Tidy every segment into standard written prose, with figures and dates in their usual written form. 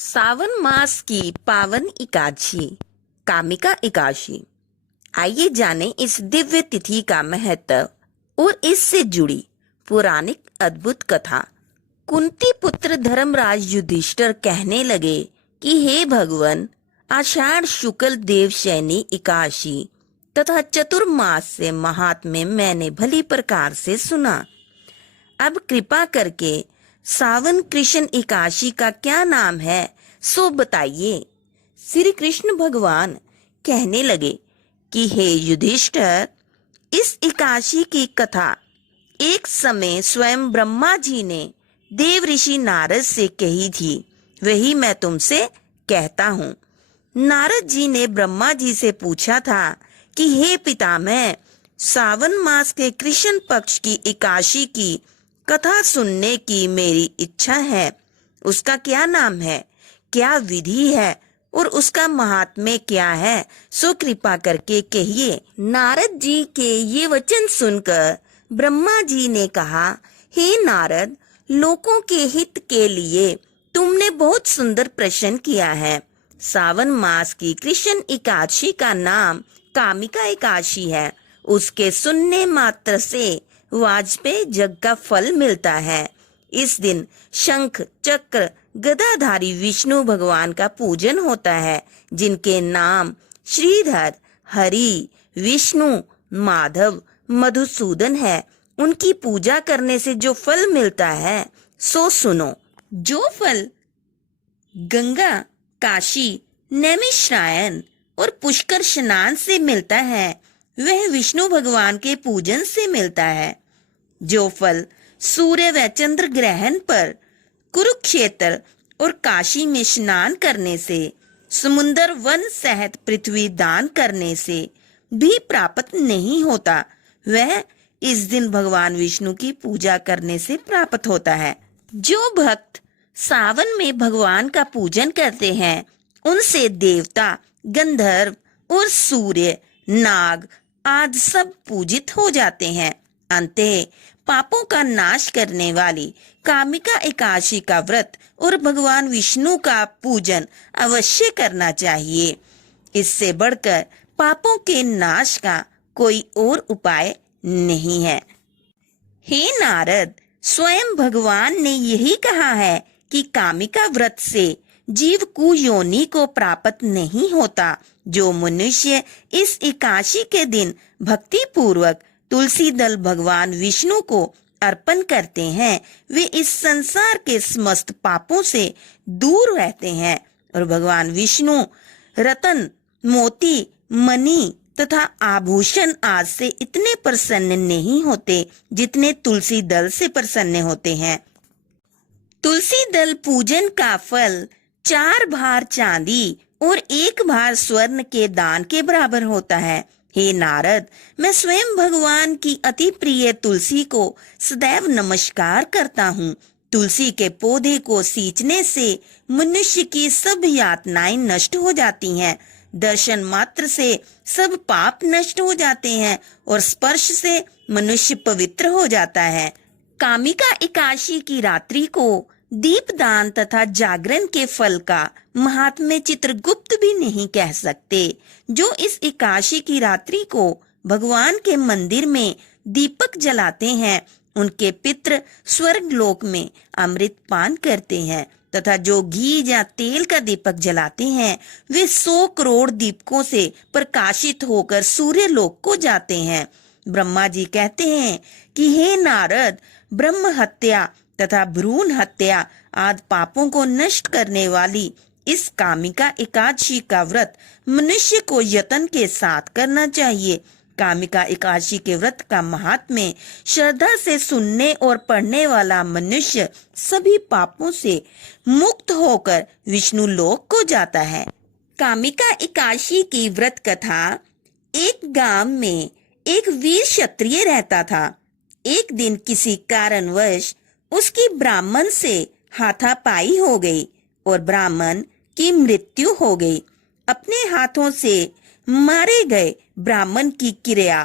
सावन मास की पावन एकादशी कामिका एकादशी। आइए जाने इस दिव्य तिथि का महत्व और इससे जुड़ी पौराणिक अद्भुत कथा। कुंती पुत्र धर्मराज युधिष्ठिर कहने लगे कि हे भगवान, आषाढ़ शुक्ल देवशयनी एकादशी तथा चतुर्मास से महात्म्य मैंने भली प्रकार से सुना। अब कृपा करके सावन कृष्ण एकादशी का क्या नाम है सो बताइए। श्री कृष्ण भगवान कहने लगे कि हे युधिष्ठिर, इस एकादशी की कथा एक समय स्वयं ब्रह्मा जी ने देव ऋषि नारद से कही थी, वही मैं तुमसे कहता हूँ। नारद जी ने ब्रह्मा जी से पूछा था कि हे पितामह, सावन मास के कृष्ण पक्ष की एकादशी की कथा सुनने की मेरी इच्छा है। उसका क्या नाम है, क्या विधि है और उसका महात्म्य क्या है, सो कृपा करके कहिए। नारद जी के ये वचन सुनकर ब्रह्मा जी ने कहा, हे नारद, लोगों के हित के लिए तुमने बहुत सुंदर प्रश्न किया है। सावन मास की कृष्ण एकादशी का नाम कामिका एकादशी है। उसके सुनने मात्र से वाजपेयी जग का फल मिलता है। इस दिन शंख चक्र गदाधारी विष्णु भगवान का पूजन होता है, जिनके नाम श्रीधर, हरि, विष्णु, माधव, मधुसूदन है। उनकी पूजा करने से जो फल मिलता है सो सुनो। जो फल गंगा, काशी, नैमिषारण्य और पुष्कर स्नान से मिलता है, वह विष्णु भगवान के पूजन से मिलता है। जो फल सूर्य व चंद्र ग्रहण पर, कुरुक्षेत्र और काशी में स्नान करने से, समुद्र वन सहित पृथ्वी दान करने से भी प्राप्त नहीं होता, वह इस दिन भगवान विष्णु की पूजा करने से प्राप्त होता है। जो भक्त सावन में भगवान का पूजन करते हैं, उनसे देवता, गंधर्व और सूर्य, नाग आदि सब पूजित हो जाते हैं। अंततः पापों का नाश करने वाली कामिका एकादशी का व्रत और भगवान विष्णु का पूजन अवश्य करना चाहिए। इससे बढ़कर पापों के नाश का कोई और उपाय नहीं है। हे नारद, स्वयं भगवान ने यही कहा है कि कामिका व्रत से जीव कुयोनि को प्राप्त नहीं होता। जो मनुष्य इस एकादशी के दिन भक्ति पूर्वक तुलसी दल भगवान विष्णु को अर्पण करते हैं, वे इस संसार के समस्त पापों से दूर रहते हैं और भगवान विष्णु रतन, मोती, मणि तथा आभूषण आदि से इतने प्रसन्न नहीं होते जितने तुलसी दल से प्रसन्न होते हैं। तुलसी दल पूजन का फल 4 भार चांदी और 1 भार स्वर्ण के दान के बराबर होता है। हे नारद, मैं स्वयं भगवान की अति प्रिय तुलसी को सदैव नमस्कार करता हूँ। तुलसी के पौधे को सींचने से मनुष्य की सब यातनाएं नष्ट हो जाती हैं। दर्शन मात्र से सब पाप नष्ट हो जाते हैं और स्पर्श से मनुष्य पवित्र हो जाता है। कामिका एकादशी की रात्रि को दीपदान तथा जागरण के फल का महात्म्य चित्रगुप्त भी नहीं कह सकते। जो इस एकादशी की रात्रि को भगवान के मंदिर में दीपक जलाते हैं, उनके पितृ स्वर्ग लोक में अमृत पान करते हैं तथा जो घी या तेल का दीपक जलाते हैं, वे 100 करोड़ दीपकों से प्रकाशित होकर सूर्य लोक को जाते हैं। ब्रह्मा जी कहते हैं कि हे नारद, ब्रह्म हत्या तथा भ्रूण हत्या आदि पापों को नष्ट करने वाली इस कामिका एकादशी का व्रत मनुष्य को यत्न के साथ करना चाहिए। कामिका एकादशी के व्रत का महात्म्य श्रद्धा से सुनने और पढ़ने वाला मनुष्य सभी पापों से मुक्त होकर विष्णु लोक को जाता है। कामिका एकादशी की व्रत कथा। एक गांव में एक वीर क्षत्रिय रहता था। एक दिन किसी कारणवश उसकी ब्राह्मण से हाथापाई हो गई और ब्राह्मण की मृत्यु हो गई। अपने हाथों से मारे गए ब्राह्मण की क्रिया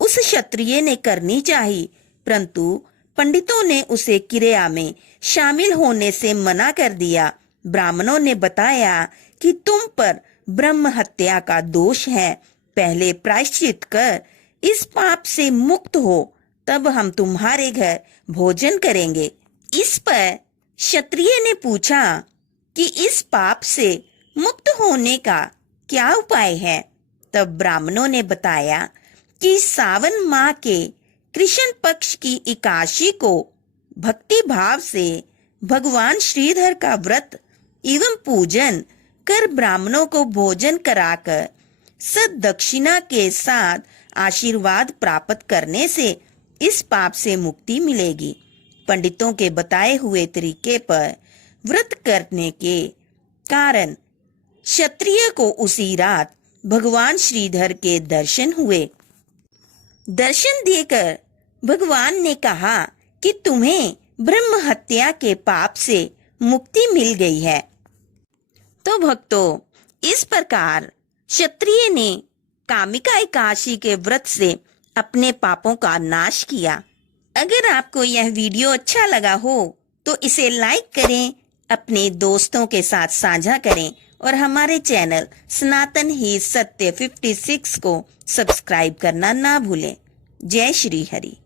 उस क्षत्रिय ने करनी चाहिए, परंतु पंडितों ने उसे क्रिया में शामिल होने से मना कर दिया। ब्राह्मणों ने बताया कि तुम पर ब्रह्म हत्या का दोष है, पहले प्रायश्चित कर इस पाप से मुक्त हो, तब हम तुम्हारे घर भोजन करेंगे। इस पर क्षत्रिय ने पूछा कि इस पाप से मुक्त होने का क्या उपाय है। तब ब्राह्मणों ने बताया कि सावन माह के कृष्ण पक्ष की एकादशी को भक्ति भाव से भगवान श्रीधर का व्रत एवं पूजन कर ब्राह्मणों को भोजन कराकर सद दक्षिणा के साथ आशीर्वाद प्राप्त करने से इस पाप से मुक्ति मिलेगी। पंडितों के बताए हुए तरीके पर व्रत करने के कारण क्षत्रिय को उसी रात भगवान श्रीधर के दर्शन हुए। दर्शन देकर भगवान ने कहा कि तुम्हें ब्रह्म हत्या के पाप से मुक्ति मिल गई है। तो भक्तों, इस प्रकार क्षत्रिय ने कामिका एकादशी के व्रत से अपने पापों का नाश किया। अगर आपको यह वीडियो अच्छा लगा हो तो इसे लाइक करें, अपने दोस्तों के साथ साझा करें और हमारे चैनल सनातन ही सत्य 56 को सब्सक्राइब करना ना भूलें। जय श्री हरि।